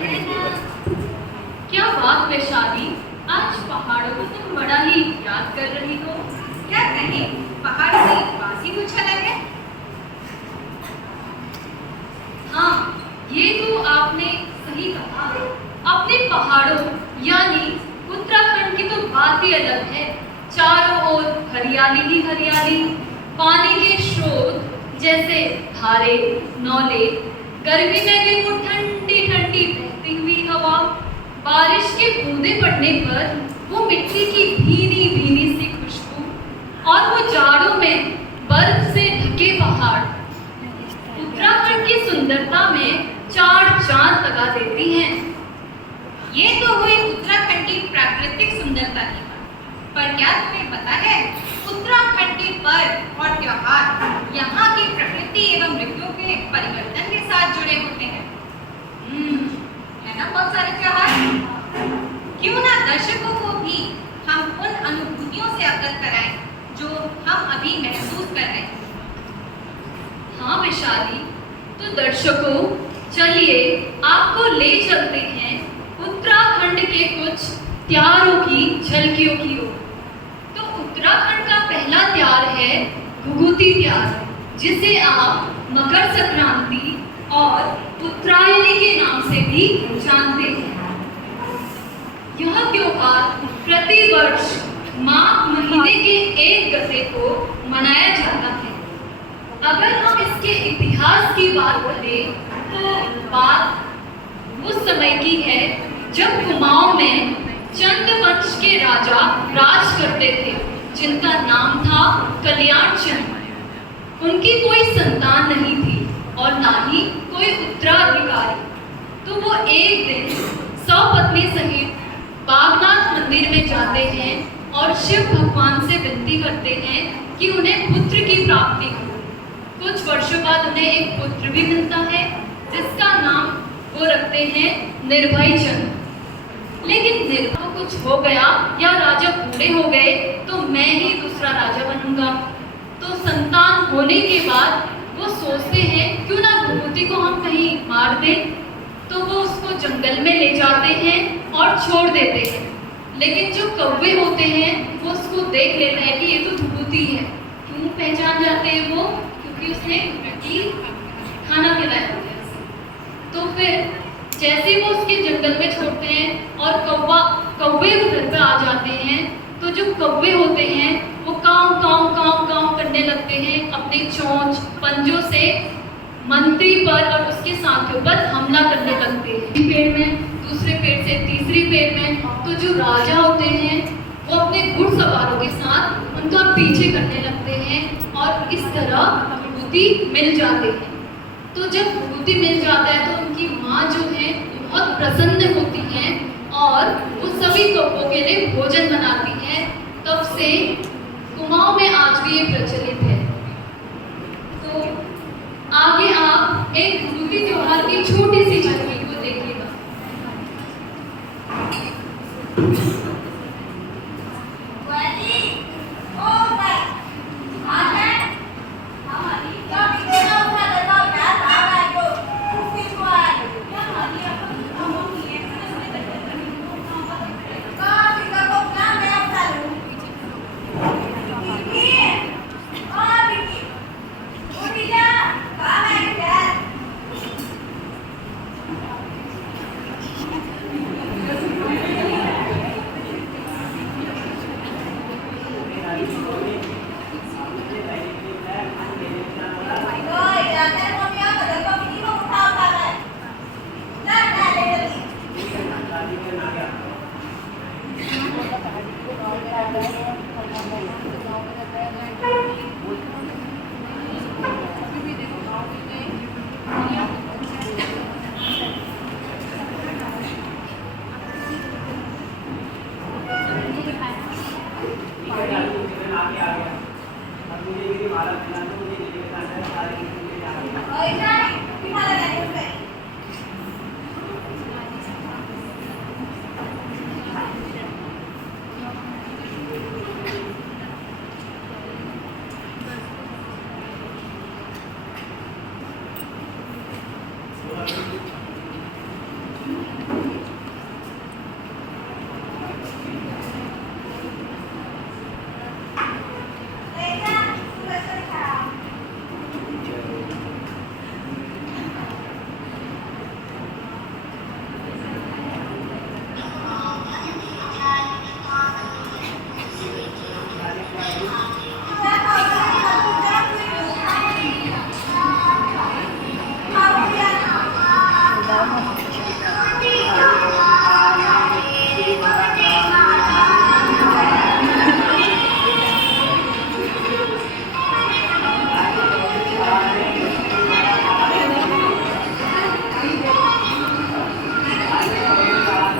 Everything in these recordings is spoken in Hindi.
क्या बात वैशाली, आज पहाड़ों को तुम बड़ा ही याद कर रही हो। क्या कहें, पहाड़ों की बात ही कुछ अलग है। हाँ, ये तो आपने सही कहा। अपने पहाड़ों यानी उत्तराखंड की तो बात ही अलग है। चारों ओर हरियाली ही हरियाली, पानी के स्रोत जैसे धारे, नौले, गर्मी में भी वो ठंडी ठंडी बहती हुई हवा, बारिश के बूंदे पड़ने पर वो मिट्टी की भीनी भीनी सी खुशबू, और वो जाड़ों में बर्फ से ढके पहाड़ उत्तराखंड की सुंदरता में चार चांद लगा देती हैं। ये तो हुई उत्तराखंड की प्राकृतिक सुंदरता की बात, पर क्या तुम्हें पता है उत्तराखंड के पर्व और त्योहार यहाँ की प्रकृति एवं ऋतुओं के परिवर्तन के साथ जुड़े होते हैं। है ना बहुत सारे त्योहार। क्यों ना दर्शकों को भी हम उन अनुभूतियों से अवगत कराएं जो हम अभी महसूस कर रहे हैं। हाँ वैशाली, तो दर्शकों चलिए आपको ले चलते हैं उत्तराखंड के कुछ त्योहारों की झलकियों की ओर। तो उत्तराखंड का पहला त्योहार है घुघुती त्योहार, जिसे आप मकर संक्रांति और उत्तरायणी के नाम से भी जानते हैं। यह त्योहार प्रतिवर्ष माघ महीने के 1 गते को मनाया जाता है। अगर हम इसके इतिहास की बात करें तो बात उस समय की है जब कुमाऊं में चंद वंश के राजा राज करते थे, जिनका नाम था कल्याण चंद। उनकी कोई संतान नहीं थी और ना ही कोई उत्तराधिकारी। तो वो एक दिन सपत्नी सहित बागनाथ मंदिर में जाते हैं और शिव भगवान से विनती करते हैं कि उन्हें पुत्र की प्राप्ति हो। कुछ वर्षों बाद उन्हें एक पुत्र भी मिलता है, जिसका नाम वो रखते हैं निर्भय चंद। लेकिन निर्भय कुछ हो गया या राजा बूढ़े हो गए तो मैं ही दूसरा राजा बनूंगा। तो संतान होने के बाद वो सोचते हैं क्यों ना घुघुती को हम कहीं मार दें। तो वो उसको जंगल में ले जाते हैं और छोड़ देते हैं। लेकिन जो कौवे होते हैं वो उसको देख लेते हैं कि ये तो घुघुती है। क्यों पहचान जाते हैं वो? क्योंकि उसने खाना खिलाया होता है। तो फिर जैसे वो उसके जंगल में छोड़ते हैं और कौवे घर पे आ जाते हैं, तो जो कौवे होते हैं वो काव काव काव काव करने लगते हैं, अपने चोंच पंजों से मंत्री पर और उसके साथियों पर हमला करने लगते हैं। पेड़ में, दूसरे पेड़ से तीसरी पेड़ में। तो जो राजा होते हैं वो अपने घुड़सवारों के साथ उनका पीछे करने लगते हैं और इस तरह घुघुती मिल जाते हैं। तो जब घुघुती मिल जाता है तो उनकी माँ जो है बहुत प्रसन्न होती हैं और वो सभी कौवों के लिए भोजन बनाती हैं। तब से कुमाऊं में आज भी ये प्रचलित है। तो आगे आप एक घुघुती त्योहार की छोटी सी झलकी को देखिएगा।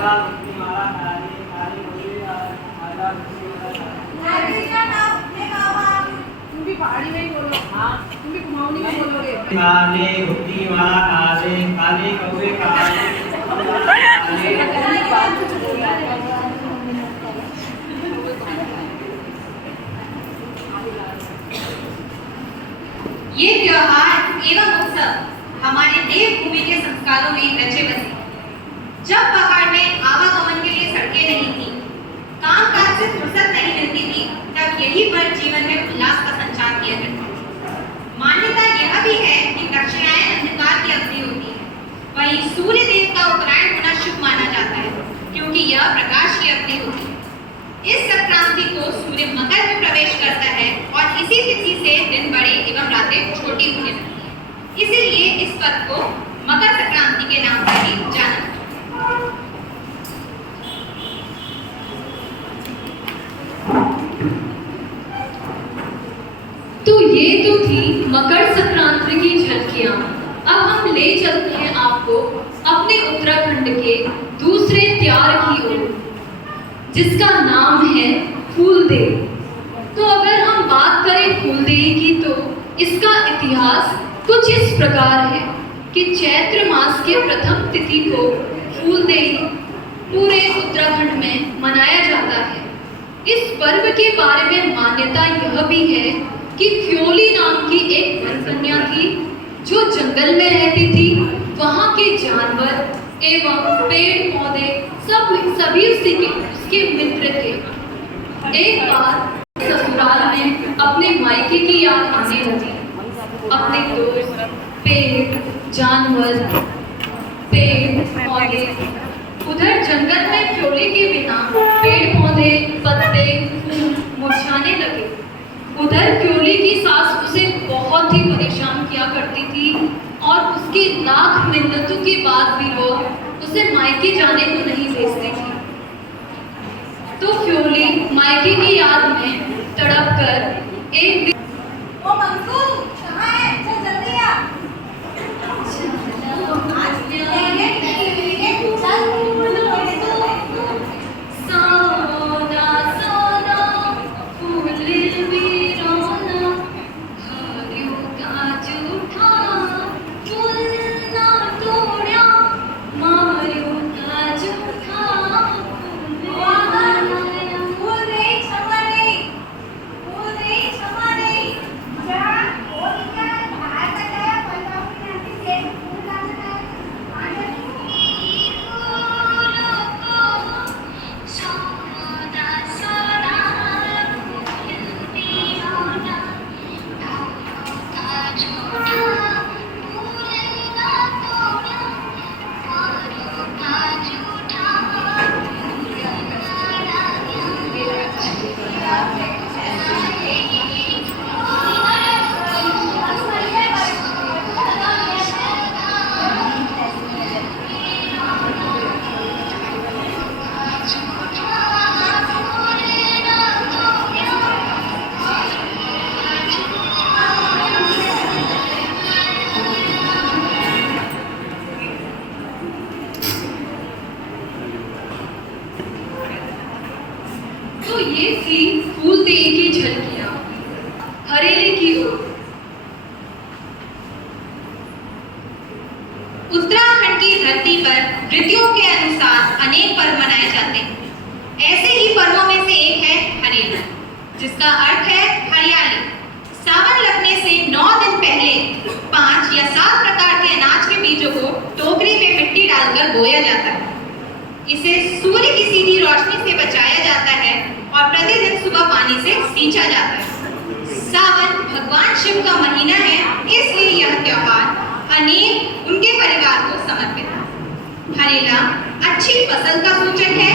आजा भक्ति माला काली काली बोली आजा भक्ति माला तुम भी पहाड़ी में ही बोलो। हाँ, तुम भी कुमाऊनी में बोलोगे। काली भक्ति माला काली काली कौवे काली ये त्योहार एवं उत्सव हमारे देवभूमि के संस्कारों में रचे बसे। जब पहाड़ में आवागमन के लिए सड़कें नहीं थी, काम काज से फुर्सत नहीं मिलती थी, तब यही पर जीवन में उल्लास का संचार किया करता था। मान्यता यह भी है कि दक्षिणायन अंधकार की अवधि होती है, वहीं सूर्य देव का उत्तरायण होना शुभ माना जाता है, क्योंकि यह प्रकाश की अवधि होती है। इस संक्रांति को सूर्य मकर में प्रवेश करता है और इसी तिथि से दिन बड़े एवं रातें छोटी होने लगती है। इसीलिए इस पर्व को मकर संक्रांति के नाम से भी जाना जाता है। तो ये तो थी मकर संक्रांति की झलकियां। अब हम ले चलते हैं आपको अपने उत्तराखंड के दूसरे त्योहार की ओर, जिसका नाम है फूलदेई। तो अगर हम बात करें फूलदेई की, तो इसका इतिहास कुछ इस प्रकार है कि चैत्र मास के प्रथम तिथि को फूलदेई पूरे उत्तराखंड में मनाया जाता है। इस पर्व के बारे में मान्यता यह भी है कि फ्योली नाम की एक वनकन्या थी जो जंगल में रहती थी। वहाँ के जानवर एवं पेड़ पौधे सभी उसके मित्र थे। एक बार ससुराल में अपने मायके की याद आने लगी। अपने दोस्त, पेड़, जानवर, पेड़ पौधे। उधर जंगल में फ्योली के बिना पेड़ पौधे, पत्ते, फूल मुरझाने लगे। उधर फ्योली की सास उसे बहुत ही परेशान किया करती थी और उसकी लाख मिन्नतों के बाद भी वो उसे मायके जाने को नहीं भेजती थी। तो फ्योली मायके की याद में तड़प कर एक दिन ओ मंसू, कहाँ है? चल जल्दी आ। आज मिलेंगे, चल। सोना सोना फूल वीराना, हरियो का जूठा फूल ना तोड़ा, मारियो का जूठा फूल बनाया। फूल नहीं, क्षमा नहीं। फूल नहीं, क्षमा नहीं। जा, वो क्या बाहर तक आया, पंजाब में आके से फूल लाना है। आगे सोना सोना फूल वीराना, हरियो का जूठा फूल ना तोड़ा, मारियो का जूठा फूल तो ये थी फूलदेई की झलकियां। हरेली की ओर। उत्तराखंड की धरती पर ऋतुओं के अनुसार अनेक पर्व मनाए जाते हैं। ऐसे ही पर्वों में से एक है हरेला, जिसका अर्थ है हरियाली। सावन लगने से 9 दिन पहले 5 या 7 प्रकार के अनाज के बीजों को टोकरी में मिट्टी डालकर बोया जाता है। इसे सूर्य की सीधी रोशनी से बचाया जाता है और प्रतिदिन सुबह पानी से सींचा जाता है। सावन भगवान शिव का महीना है, इसलिए यह त्योहार अनेक उनके परिवार को समर्पित है। हरेला अच्छी फसल का सूचक है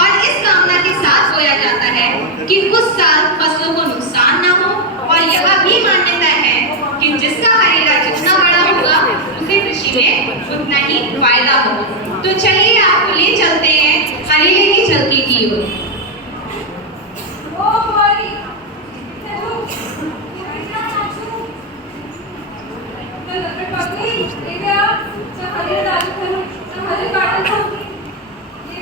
और इस कामना के साथ बोया जाता है कि उस साल फसलों को नुकसान न हो, और यह भी मान्यता है कि जिसका हरेला जितना बड़ा होगा उसे कृषि में उतना ही फायदा होगा। तो चलिए आपको ले चलते हैं हरेले की झलकी की ओर। ओ भाई, चलो। ऐसा नाचो। तो लकड़ पकड़ी, ले गया। चल हरे दाल करो, चल हरे काटो। ले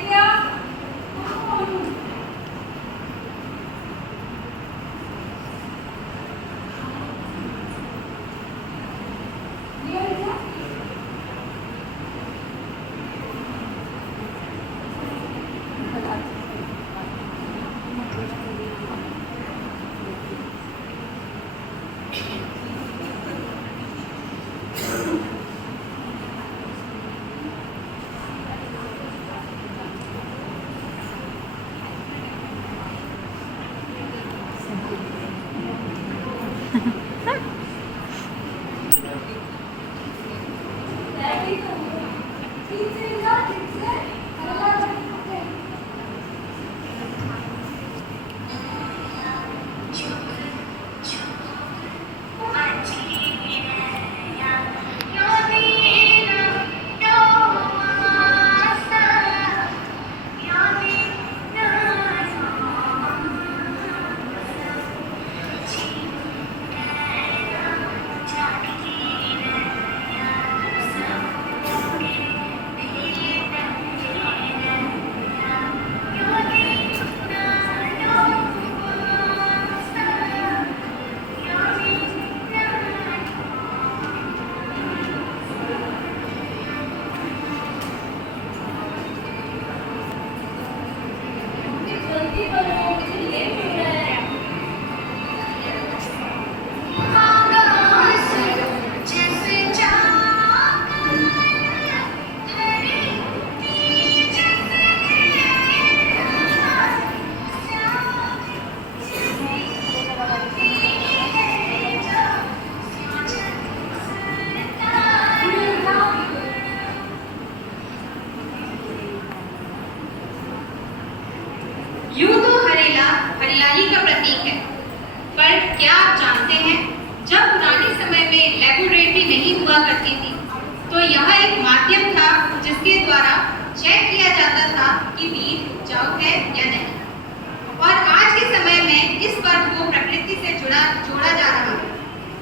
प्रतीक है। पर क्या आप जानते हैं, जब पुराने समय में लेबोरेटरी नहीं हुआ करती थी, तो यह एक माध्यम था जिसके द्वारा चेक किया जाता था कि बीज उपजाऊ है या नहीं। और आज के समय में इस पर्व को प्रकृति से जोड़ा जा रहा है।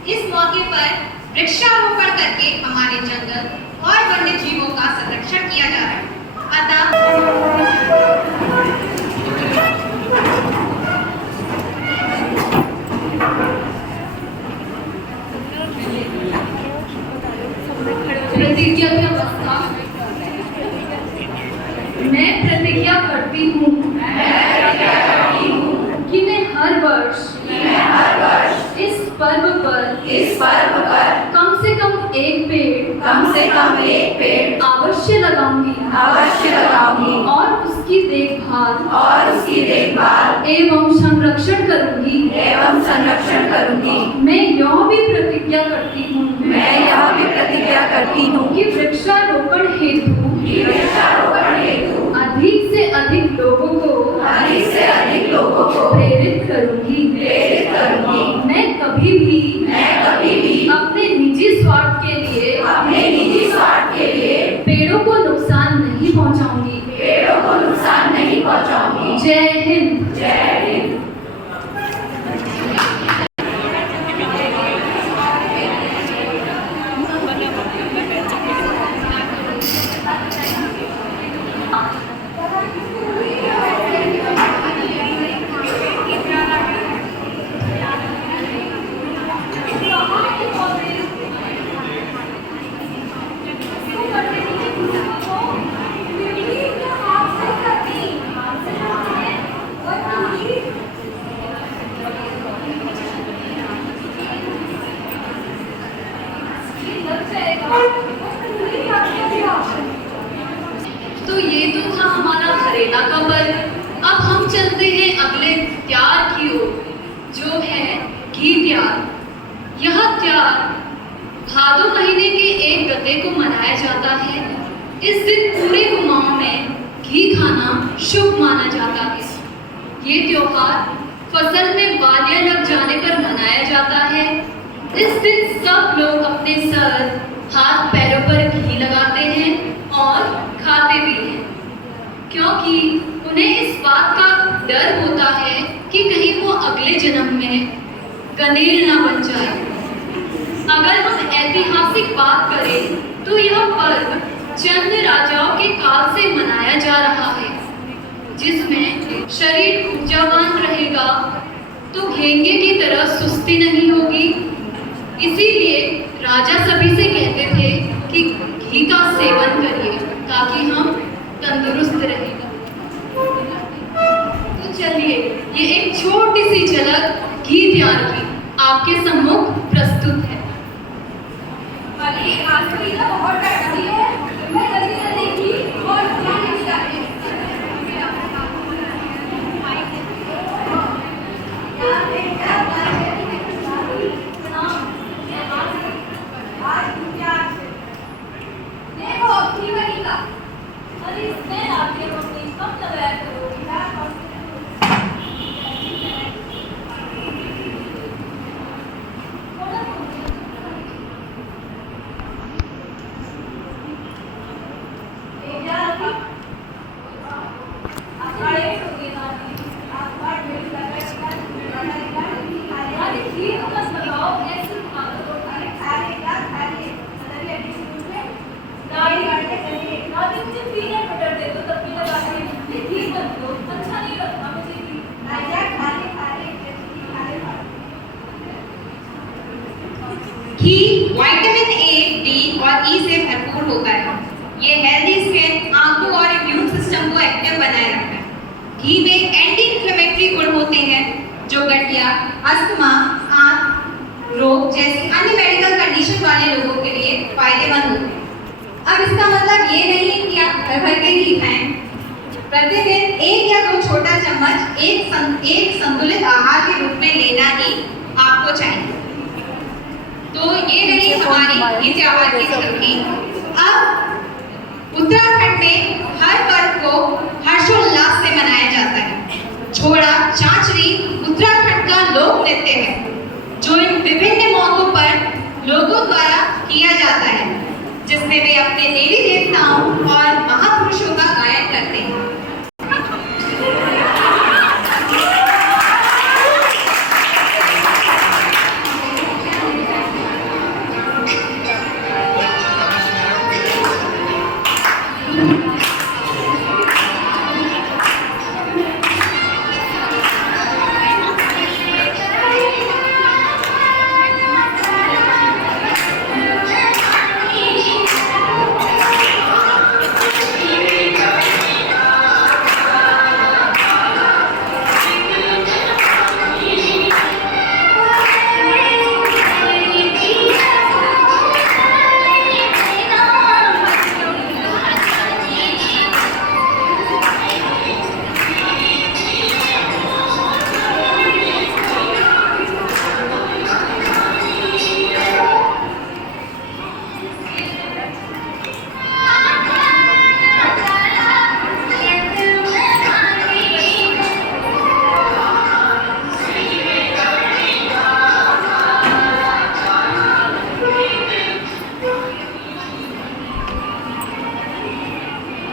इस मौके पर वृक्षारोपण करके हमारे जंगल और वन्य जीवों का संरक्षण किया जा रहा है। प्रतिज्ञा की अवस्था। मैं प्रतिज्ञा करती हूँ कि मैं हर वर्ष इस पर्व पर कम से कम एक पेड़ अवश्य लगाऊंगी और उसकी देखभाल एवं संरक्षण करूंगी। मैं यह भी प्रतिज्ञा करती हूँ कि वृक्षारोपण हेतु अधिक से अधिक लोगों को प्रेरित करूंगी। मैं कभी भी अपने निजी स्वार्थ के लिए पेड़ों को नुकसान नहीं पहुंचाऊंगी। जय हिंद। तो ये तो था हमारा हरेला का पर्व। अब हम चलते हैं अगले त्योहार की ओर, जो है घी त्योहार। यह त्योहार भादो महीने के एक गते को मनाया जाता है। इस दिन पूरे कुमाऊं में घी खाना शुभ माना जाता है। ये त्योहार फसल में बालियां लग जाने पर मनाया जाता है। इस दिन सब लोग अपने सर, हाथ, पैरों पर घी लगाते हैं और खाते भी हैं, क्योंकि उन्हें इस बात का डर होता है कि कहीं वो अगले जन्म में गनेल ना बन जाए। अगर हम ऐतिहासिक बात करें तो यह पर्व चंद राजाओं के काल से मनाया जा रहा है, जिसमें शरीर ऊर्जावान रहेगा तो घेंगे की तरह सुस्ती नहीं होगी। इसीलिए राजा सभी से कहते थे कि घी का सेवन करिए ताकि हम तंदुरुस्त रहें। तो चलिए, ये एक छोटी सी झलक घी त्योहार की आपके सम्मुख प्रस्तुत है। अरे आज तो ये बहुत डरती है। मैं जल्दी से देखी और जाने की जाती है। देखो घी बनी का। अरे इसमें आके रोटी कब लगाया करोगी यार? घी विटामिन ए, डी और ई से भरपूर होता है। ये हेल्दी स्किन, आंखों और इम्यून सिस्टम को एक्टिव बनाए रखता है। घी में एंटी इंफ्लेमेटरी गुण होते हैं जो गठिया, अस्थमा, आंत रोग जैसी अन्य मेडिकल कंडीशन वाले लोगों के लिए फायदेमंद होते हैं। अब इसका मतलब ये नहीं कि आप घर भर के घी खाएं। प्रतिदिन 1 या 2 छोटा चम्मच एक संतुलित आहार के रूप में लेना ही आपको चाहिए। तो ये रही हमारी घी त्योहार की झलकी। अब उत्तराखंड में हर पर्व को हर्षोल्लास से मनाया जाता है। छोड़ा चांचरी उत्तराखंड लोगों द्वारा किया जाता है, जिसमें वे अपने देवी देवताओं और महापुरुषों का गायन करते हैं।